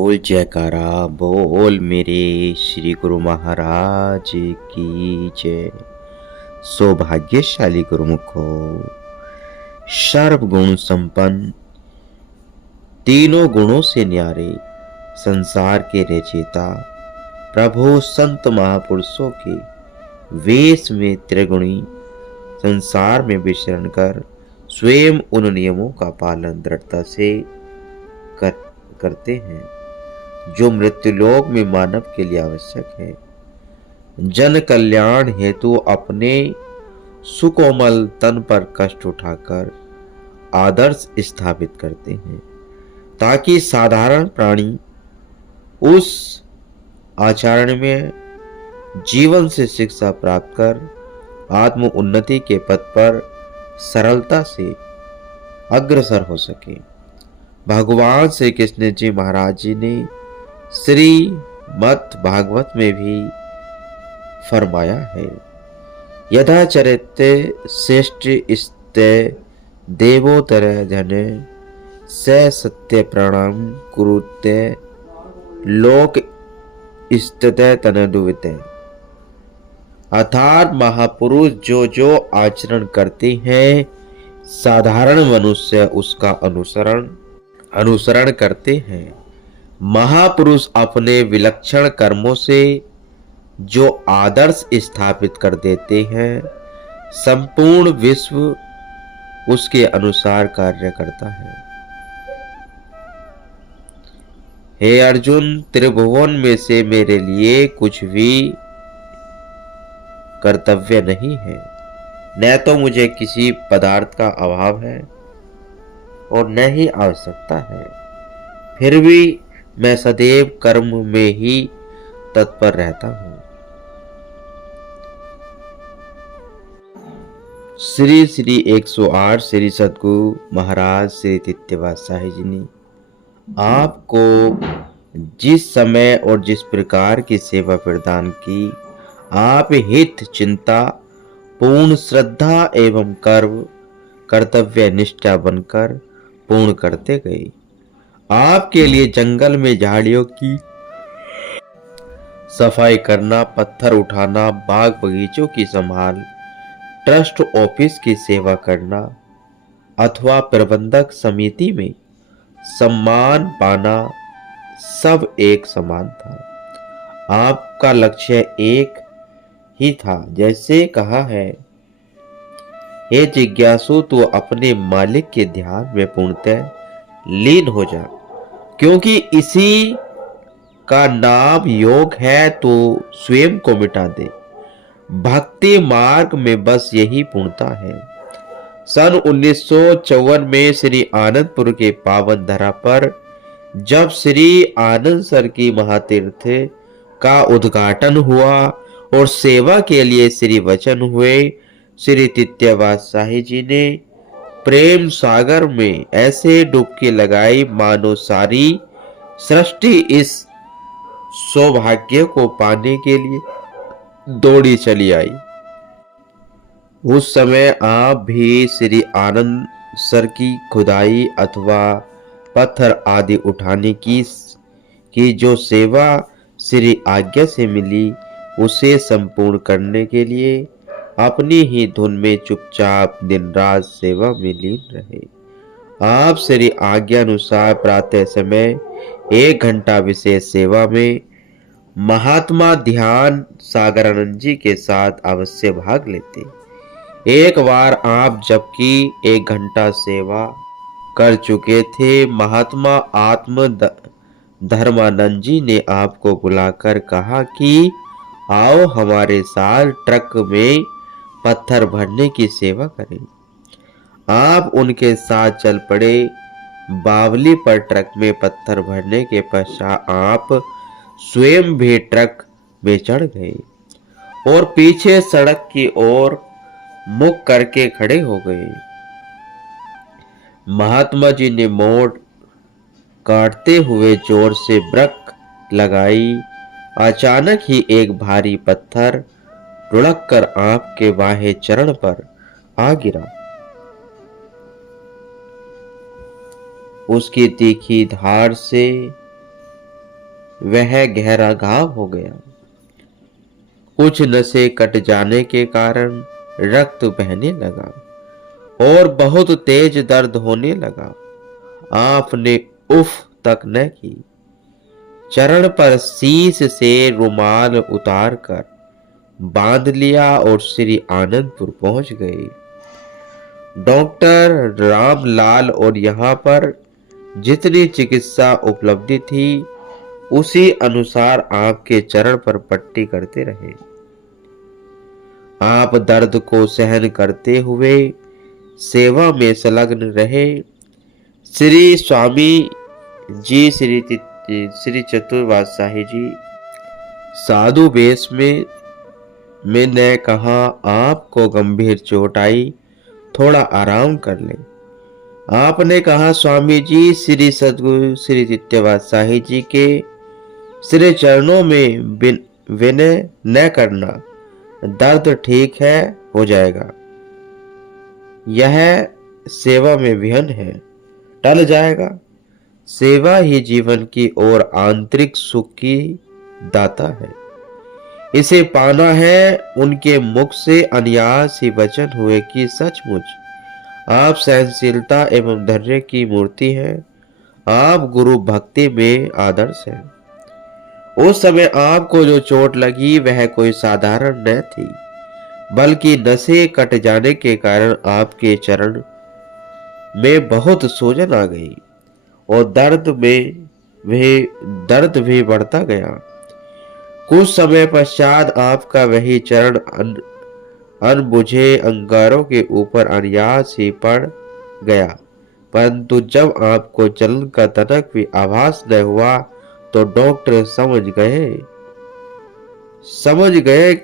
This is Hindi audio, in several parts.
बोल जयकारा बोल मेरे श्री गुरु महाराज की जय। सौभाग्यशाली गुरुमुखो, सर्वगुण संपन्न, तीनों गुणों से न्यारे संसार के रचयिता प्रभु संत महापुरुषों के वेश में त्रिगुणी संसार में विचरण कर स्वयं उन नियमों का पालन दृढ़ता से करते हैं जो मृत्युलोक में मानव के लिए आवश्यक है। जन कल्याण हेतु अपने सुकोमल तन पर कष्ट उठाकर आदर्श स्थापित करते हैं ताकि साधारण प्राणी उस आचरण में जीवन से शिक्षा प्राप्त कर आत्म उन्नति के पथ पर सरलता से अग्रसर हो सके। भगवान श्री कृष्ण जी महाराज जी ने श्रीमद् भागवत में भी फरमाया है, यथा चरिते श्रेष्ठ स्ते देवोतर धन स सत्य प्रणाम कुरुते लोक स्थित तनदुविते। अर्थात महापुरुष जो आचरण करते हैं साधारण मनुष्य उसका अनुसरण करते हैं। महापुरुष अपने विलक्षण कर्मों से जो आदर्श स्थापित कर देते हैं संपूर्ण विश्व उसके अनुसार कार्य करता है। हे अर्जुन, त्रिभुवन में से मेरे लिए कुछ भी कर्तव्य नहीं है, न तो मुझे किसी पदार्थ का अभाव है और न ही आवश्यकता है, फिर भी मैं सदैव कर्म में ही तत्पर रहता हूं। श्री श्री 108 श्री सद्गुरु महाराज श्री तित्यवासाही जी ने आपको जिस समय और जिस प्रकार की सेवा प्रदान की, आप हित चिंता पूर्ण श्रद्धा एवं कर्तव्य निष्ठा बनकर पूर्ण करते गए। आपके लिए जंगल में झाड़ियों की सफाई करना, पत्थर उठाना, बाग बगीचों की संभाल, ट्रस्ट ऑफिस की सेवा करना अथवा प्रबंधक समिति में सम्मान पाना सब एक समान था। आपका लक्ष्य एक ही था। जैसे कहा है, हे जिज्ञासु, तू अपने मालिक के ध्यान में पूर्णतः लीन हो जा, क्योंकि इसी का नाम योग है, तो स्वयं को मिटा दे। भक्ति मार्ग में बस यही पूर्णता है। सन 1954 में श्री आनंदपुर के पावन धरा पर जब श्री आनंद सर की महातीर्थ का उद्घाटन हुआ और सेवा के लिए श्री वचन हुए, श्री तित्यवासाही जी ने प्रेम सागर में ऐसे डुबकी लगाई मानो सारी सृष्टि इस सौभाग्य को पाने के लिए दौड़ी चली आई। उस समय आप भी श्री आनंद सर की खुदाई अथवा पत्थर आदि उठाने की जो सेवा श्री आज्ञा से मिली उसे संपूर्ण करने के लिए अपनी ही धुन में चुपचाप दिन रात सेवा में लीन रहे। आप श्री आज्ञा अनुसार प्रातः समय 1 घंटा विशेष सेवा में महात्मा ध्यान सागरानंद जी के साथ अवश्य भाग लेते। एक बार आप जबकि 1 घंटा सेवा कर चुके थे, महात्मा आत्म धर्मानंद जी ने आपको बुलाकर कहा कि आओ हमारे साथ ट्रक में पत्थर भरने की सेवा करें। आप उनके साथ चल पड़े। बावली पर ट्रक में पत्थर भरने के पश्चात आप स्वयं भी ट्रक में चढ़ गए और पीछे सड़क की ओर मुख करके खड़े हो गए। महात्मा जी ने मोड़ काटते हुए जोर से ब्रेक लगाई। अचानक ही एक भारी पत्थर लुढ़क कर आपके बाहें चरण पर आ गिरा। उसकी तीखी धार से वह गहरा घाव हो गया। कुछ नसें कट जाने के कारण रक्त बहने लगा और बहुत तेज दर्द होने लगा। आपने उफ तक न की। चरण पर शीश से रुमाल उतारकर बांध लिया और श्री आनंदपुर पहुंच गए। डॉक्टर रामलाल और यहाँ पर जितनी चिकित्सा उपलब्धि थी उसी अनुसार आपके चरण पर पट्टी करते रहे। आप दर्द को सहन करते हुए सेवा में संलग्न रहे। श्री स्वामी जी श्री चतुर्वासाही जी साधु वेश में मैंने कहा, आपको गंभीर चोट आई, थोड़ा आराम कर ले। आपने कहा, स्वामी जी श्री सद्गुरु श्री चित्तवासाही जी के श्री चरणों में विनय न करना, दर्द ठीक है, हो जाएगा। यह सेवा में विघ्न है, टल जाएगा। सेवा ही जीवन की और आंतरिक सुख की दाता है, इसे पाना है। उनके मुख से अनायास ही वचन हुए कि सचमुच आप सहनशीलता एवं धैर्य की मूर्ति हैं। आप गुरु भक्ति में आदर्श हैं। उस समय आपको जो चोट लगी वह कोई साधारण न थी, बल्कि नसें कट जाने के कारण आपके चरण में बहुत सूजन आ गई और दर्द भी बढ़ता गया। कुछ समय पश्चात आपका वही चरण अनबुझे अंगारों के ऊपर अनायास ही पड़ गया। परंतु जब आपको जलन का तनक भी आभास न हुआ तो डॉक्टर समझ गए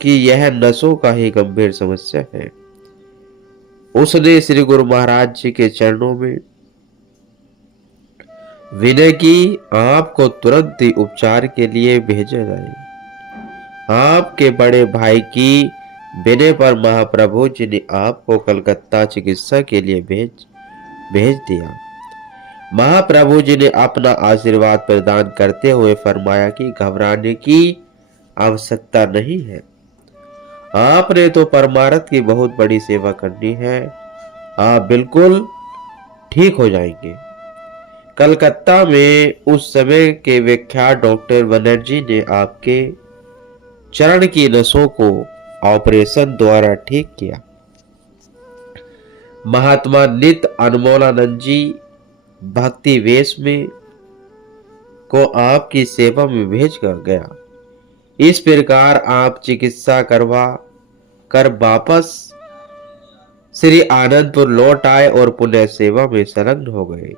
कि यह नसों का ही गंभीर समस्या है। उसने श्री गुरु महाराज जी के चरणों में विनय की, आपको तुरंत ही उपचार के लिए भेजा जाए। आपके बड़े भाई की विनय पर महाप्रभु जी ने आपको कलकत्ता चिकित्सा के लिए भेज दिया। महाप्रभु जी ने अपना आशीर्वाद प्रदान करते हुए फरमाया कि घबराने की आवश्यकता नहीं है, आपने तो परमार्थ की बहुत बड़ी सेवा करनी है, आप बिल्कुल ठीक हो जाएंगे। कलकत्ता में उस समय के विख्यात डॉक्टर बनर्जी ने आपके चरण की नसों को ऑपरेशन द्वारा ठीक किया। महात्मा नित्य अनमोलानंद जी भक्ति वेश में को आपकी सेवा में भेज कर गया। इस प्रकार आप चिकित्सा करवा कर वापस श्री आनंदपुर लौट आए और पुनः सेवा में संलग्न हो गए।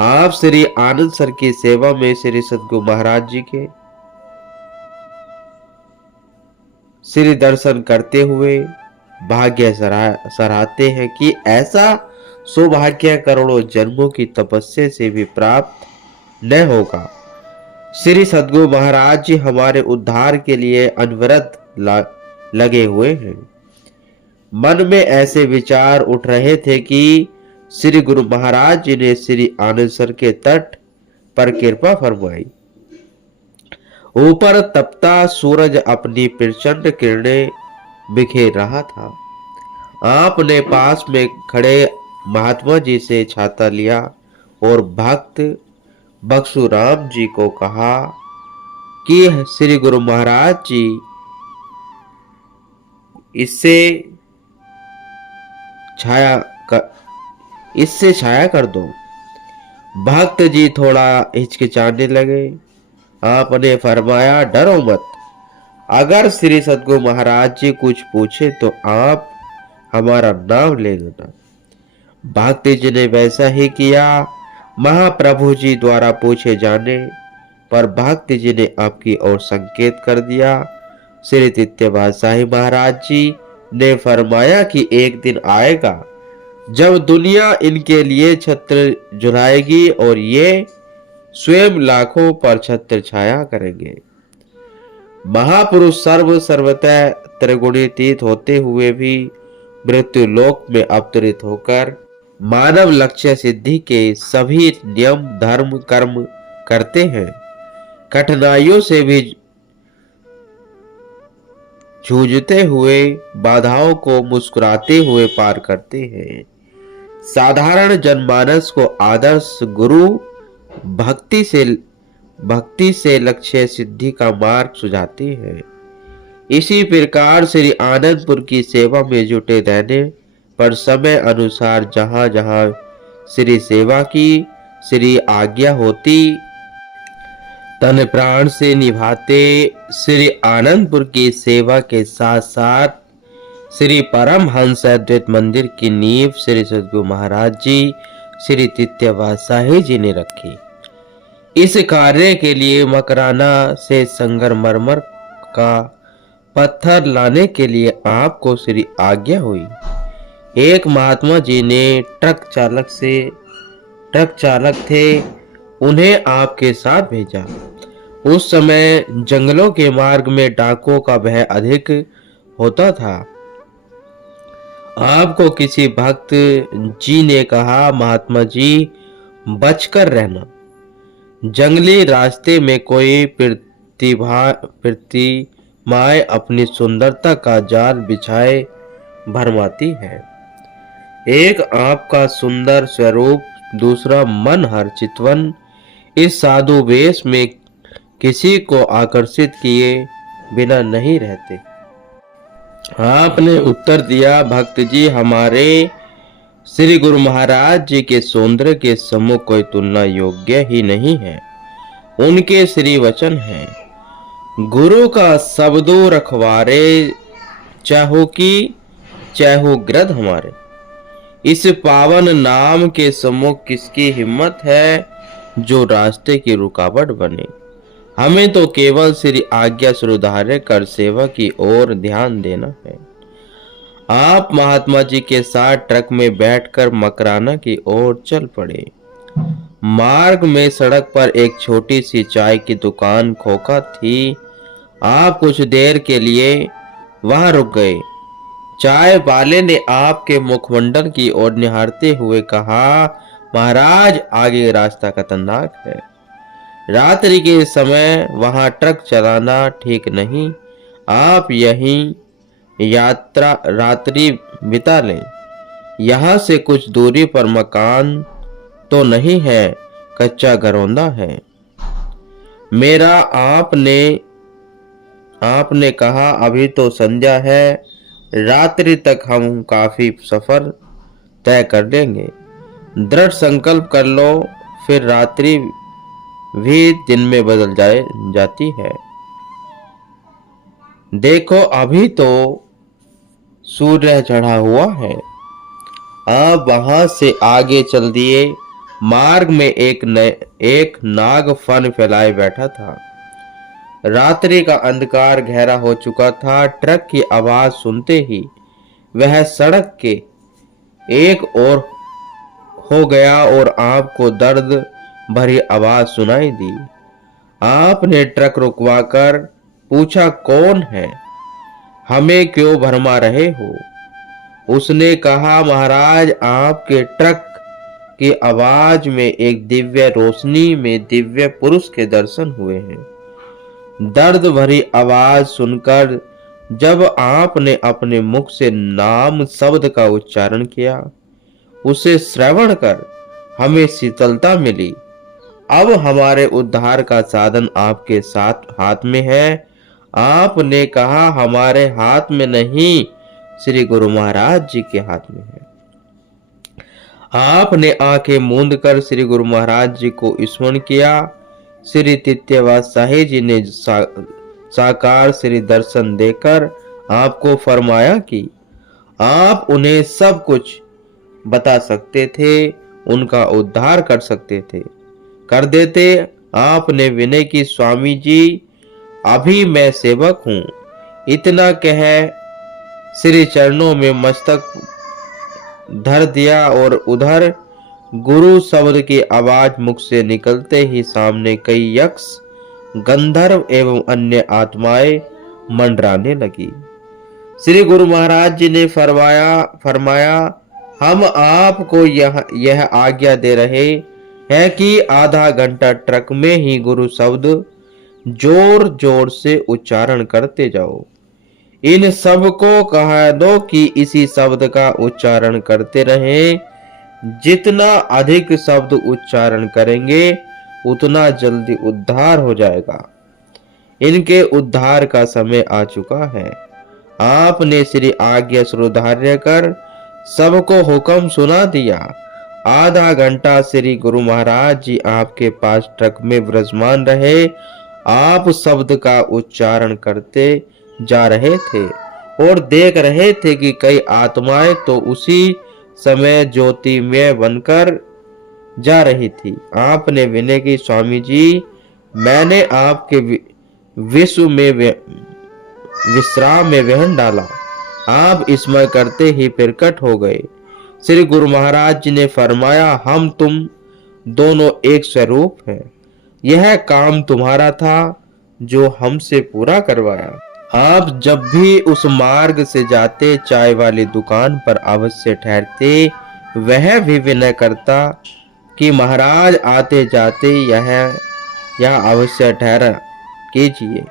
आप श्री आनंद सर की सेवा में श्री सद्गुरु महाराज जी के श्री दर्शन करते हुए भाग्य सराहते हैं कि ऐसा सौभाग्य करोड़ों जन्मों की तपस्या से भी प्राप्त न होगा। श्री सद्गुरु महाराज जी हमारे उद्धार के लिए अनवरत लगे हुए हैं। मन में ऐसे विचार उठ रहे थे कि श्री गुरु महाराज जी ने श्री आनंद सर के तट पर कृपा फरमाई। ऊपर तपता सूरज अपनी प्रचंड किरणें बिखेर रहा था। आपने पास में खड़े महात्मा जी से छाता लिया और भक्त बक्सुराम जी को कहा कि श्री गुरु महाराज जी इससे छाया कर दो। भक्त जी थोड़ा हिचकिचाने लगे। आपने फरमाया, डरो मत, अगर श्री सद्गुरु महाराज जी कुछ पूछे तो आप हमारा नाम ले लेना। भक्ति जी ने वैसा ही किया। महाप्रभु जी द्वारा पूछे जाने पर भक्ति जी ने आपकी ओर संकेत कर दिया। श्री चित्तवासाही महाराज जी ने फरमाया कि एक दिन आएगा जब दुनिया इनके लिए छत्र झुलाएगी और ये स्वयं लाखों पर छत्र छाया करेंगे। महापुरुष सर्वतः त्रिगुणातीत होते हुए भी मृत्यु लोक में अवतरित होकर मानव लक्ष्य सिद्धि के सभी नियम धर्म कर्म करते हैं। कठिनाइयों से भी जूझते हुए बाधाओं को मुस्कुराते हुए पार करते हैं। साधारण जनमानस को आदर्श गुरु भक्ति से लक्ष्य सिद्धि का मार्ग सुझाती है। इसी प्रकार श्री आनंदपुर की सेवा में जुटे रहने पर समय अनुसार जहां जहां श्री सेवा की श्री आज्ञा होती, तन प्राण से निभाते। श्री आनंदपुर की सेवा के साथ साथ श्री परमहंस अद्वैत मंदिर की नींव श्री सद्गुरु महाराज जी श्री तित्यवासाही जी ने रखी। इस कार्य के लिए मकराना से संगमरमर का पत्थर लाने के लिए आपको श्री आज्ञा हुई। एक महात्मा जी ने ट्रक चालक थे, उन्हें आपके साथ भेजा। उस समय जंगलों के मार्ग में डाकुओं का भय अधिक होता था। आपको किसी भक्त जी ने कहा, महात्मा जी बचकर रहना, जंगली रास्ते में कोई प्रतिमाएं अपनी सुंदरता का जाल बिछाए भरमाती है। एक आपका सुंदर स्वरूप, दूसरा मन हर चितवन, इस साधु वेश में किसी को आकर्षित किए बिना नहीं रहते। आपने उत्तर दिया, भक्त जी हमारे श्री गुरु महाराज जी के सौंदर्य के सम्मुख कोई तुलना योग्य ही नहीं है। उनके श्री वचन है, गुरु का शब्दों रखवारे, चाहो ग्रद हमारे। इस पावन नाम के सम्मुख किसकी हिम्मत है जो रास्ते की रुकावट बने। हमें तो केवल श्री आज्ञा सुधारे कर सेवा की ओर ध्यान देना है। आप महात्मा जी के साथ ट्रक में बैठकर मकराना की ओर चल पड़े। मार्ग में सड़क पर एक छोटी सी चाय की दुकान खोखा थी। आप कुछ देर के लिए वहां रुक गए। चाय वाले ने आपके मुखमंडल की ओर निहारते हुए कहा, महाराज आगे रास्ता खतरनाक है, रात्रि के समय वहां ट्रक चलाना ठीक नहीं, आप यहीं रात्रि बिता लें। यहाँ से कुछ दूरी पर मकान तो नहीं है, कच्चा घरौंदा है। मेरा आपने कहा, अभी तो संध्या है, रात्रि तक हम काफी सफर तय कर लेंगे। दृढ़ संकल्प कर लो, फिर रात्रि भी दिन में बदल जाती है। देखो अभी तो सूर्य चढ़ा हुआ है। आप वहां से आगे चल दिए। मार्ग में एक नाग फन फैलाए बैठा था। रात्रि का अंधकार गहरा हो चुका था। ट्रक की आवाज सुनते ही वह सड़क के एक ओर हो गया और आपको दर्द भरी आवाज सुनाई दी। आपने ट्रक रुकवाकर पूछा, कौन है, हमें क्यों भरमा रहे हो? उसने कहा, महाराज आपके ट्रक की आवाज में एक दिव्य रोशनी में दिव्य पुरुष के दर्शन हुए हैं। दर्द भरी आवाज सुनकर जब आपने अपने मुख से नाम शब्द का उच्चारण किया, उसे श्रवण कर हमें शीतलता मिली। अब हमारे उद्धार का साधन आपके साथ हाथ में है। आपने कहा, हमारे हाथ में नहीं, श्री गुरु महाराज जी के हाथ में है। आपने आंखें मूंद कर श्री गुरु महाराज जी को स्मरण किया। श्री तित्यवासाही जी ने साकार श्री दर्शन देकर आपको फरमाया कि आप उन्हें सब कुछ बता सकते थे, उनका उद्धार कर सकते थे, कर देते। आपने विनय की, स्वामी जी अभी मैं सेवक हूं, इतना कह श्री चरणों में मस्तक धर दिया और उधर गुरु शब्द की आवाज मुख से निकलते ही सामने कई यक्ष, गंधर्व एवं अन्य आत्माएं मंडराने लगी। श्री गुरु महाराज जी ने फरमाया, हम आपको यह आज्ञा दे रहे हैं कि आधा घंटा ट्रक में ही गुरु शब्द जोर जोर से उच्चारण करते जाओ। इन सब को कह दो कि इसी शब्द का उच्चारण करते रहें। जितना अधिक शब्द उच्चारण करेंगे उतना जल्दी उद्धार हो जाएगा। इनके उद्धार का समय आ चुका है। आपने श्री आज्ञा श्रोधार्य कर सबको हुक्म सुना दिया। आधा घंटा श्री गुरु महाराज जी आपके पास ट्रक में विराजमान रहे। आप शब्द का उच्चारण करते जा रहे थे और देख रहे थे कि कई आत्माएं तो उसी समय ज्योतिमय बनकर जा रही थी। आपने विनय की, स्वामी जी मैंने आपके विश्व में विश्राम में वहन डाला। आप स्मरण करते ही प्रकट हो गए। श्री गुरु महाराज जी ने फरमाया, हम तुम दोनों एक स्वरूप हैं। यह काम तुम्हारा था जो हमसे पूरा करवाया। आप जब भी उस मार्ग से जाते चाय वाली दुकान पर अवश्य ठहरते। वह भी विनय करता कि महाराज आते जाते यह अवश्य ठहरा कीजिए।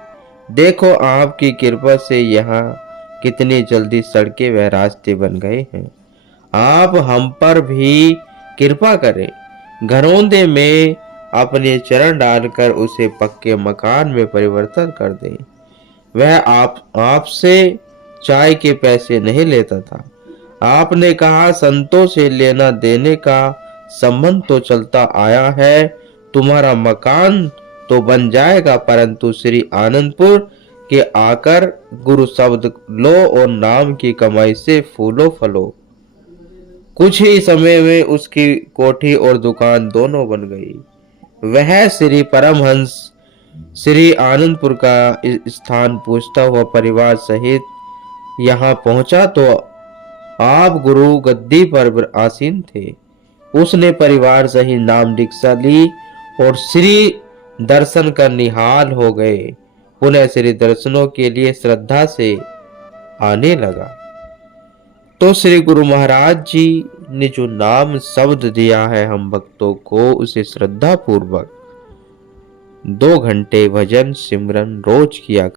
देखो आपकी कृपा से यहाँ कितनी जल्दी सड़कें व रास्ते बन गए हैं। आप हम पर भी कृपा करें। घरौंदे में अपने चरण डालकर उसे पक्के मकान में परिवर्तन कर दें। वह आपसे चाय के पैसे नहीं लेता था। आपने कहा संतों से लेना देने का संबंध तो चलता आया है। तुम्हारा मकान तो बन जाएगा, परंतु श्री आनंदपुर के आकर गुरु शब्द लो और नाम की कमाई से फूलो फलो। कुछ ही समय में उसकी कोठी और दुकान दोनों बन गई। वह श्री परमहंस श्री आनंदपुर का स्थान पूछता हुआ परिवार सहित यहाँ पहुंचा तो आप गुरु गद्दी पर आसीन थे। उसने परिवार सहित नाम दीक्षा ली और श्री दर्शन कर निहाल हो गए। पुनः श्री दर्शनों के लिए श्रद्धा से आने लगा। तो श्री गुरु महाराज जी ने जो नाम शब्द दिया है हम भक्तों को, उसे श्रद्धा पूर्वक 2 घंटे भजन सिमरन रोज किया